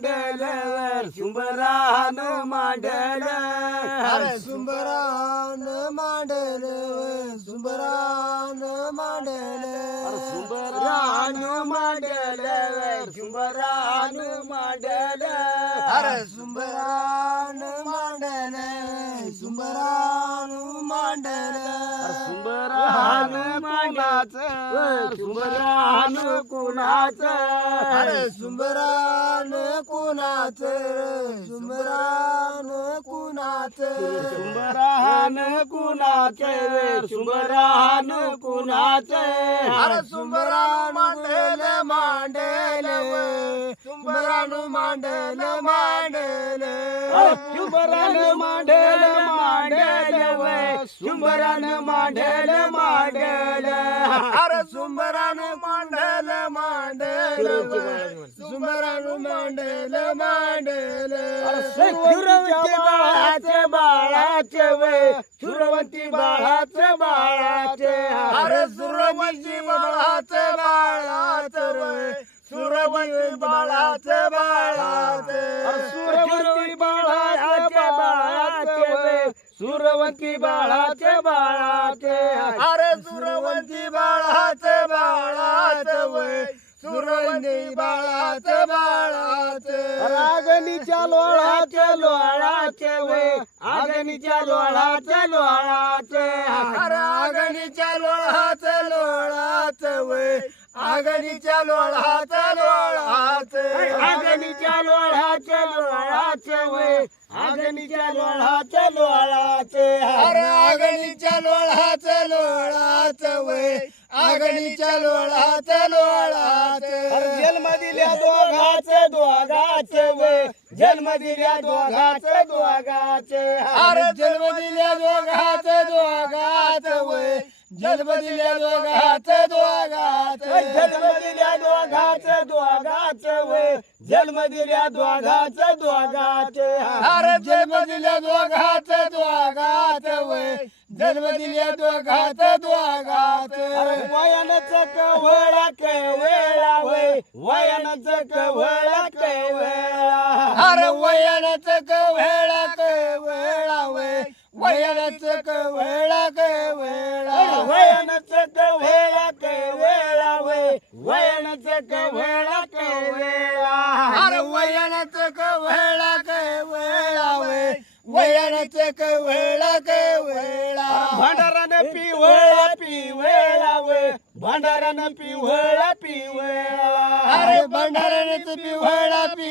मांडल सुंबरान मांडल अरे सुंबरान मांडल सुंबरान मांडल सुंबरान मांडल सुंबरान मांडल अरे सुंबरान मांडल सुंबरान मांडल सुंबरान कुणाचं सुंबरान कुणाचं अरे सुंबरान कुणाचं सुंबरान कुणाचं सुंबरान कुणाचं सुंबरान कुणाचं अरे सुंबरान मांडल मांडल सुंबरान मांडल मांडल सुंबरान मांडल मांडल सुंबरान मांडल मांडल अरे सुंबरान मांडल मांडल सुंबरान मांडल मांडल सुरवंती बाळाचे बाळाचे वे सुरवंती बाळाचे बाळाचे अरे सुरवंती बाळाचे बाळाचे रे सुरवंती बाळाचे बाळाचे सुरवंती बाळाचे बाळाचे वे सुरवंती बाळाचे बाळाचे अरे सुरवंती बाळाचे बाळाचे वय सुरवंती बाळाचे बाळाचे आगनीच्या लोळाचे लोळाचे वे आगनीच्या लोळाचे लोळाचे अरे आगणीच्या लोळाचे लोळाचे वय आगणीच्या लोळाचे लोळाचे आगनीच्या लोळाचे लोळाचे वे आगनीच्या लोळाचे लोळाचे अरे आगणीच्या लोळाचे लोळाचे वय आगणीच्या लोळाचे लोळाचे जन्म दिल्या दोघाचे दोघाचे वे जन्म दिल्या दोघाचे दोघाचे अरे जन्म दिल्या दोघाचे दोघाचे वय जन्म दिल्या दोघाचे दोघाचे जन्म दिल्या दोघाचे दोघाचे वे जन्म दिल्या दोघाचे दोघाचे अरे जन्म दिल्या दोघाचे दोघाचे वय जन्म दिल्या दोघाचे दोघाचे वयानच कवळा केवळा वय वयानच कवळा केवळा अरे वयानच कवेळा कवेळा वय वयानच कवेळा कवेळा वयानच कवळा केवळा वय वयानच कवळा केवळा अरे वयानच कवेळा कवेळा वय वयानच कवेळा कवेळा भंडारानं पिवळा पिवळा वय भंडारानं पिवळा पिवळा अरे भंडाराने पिवळा पि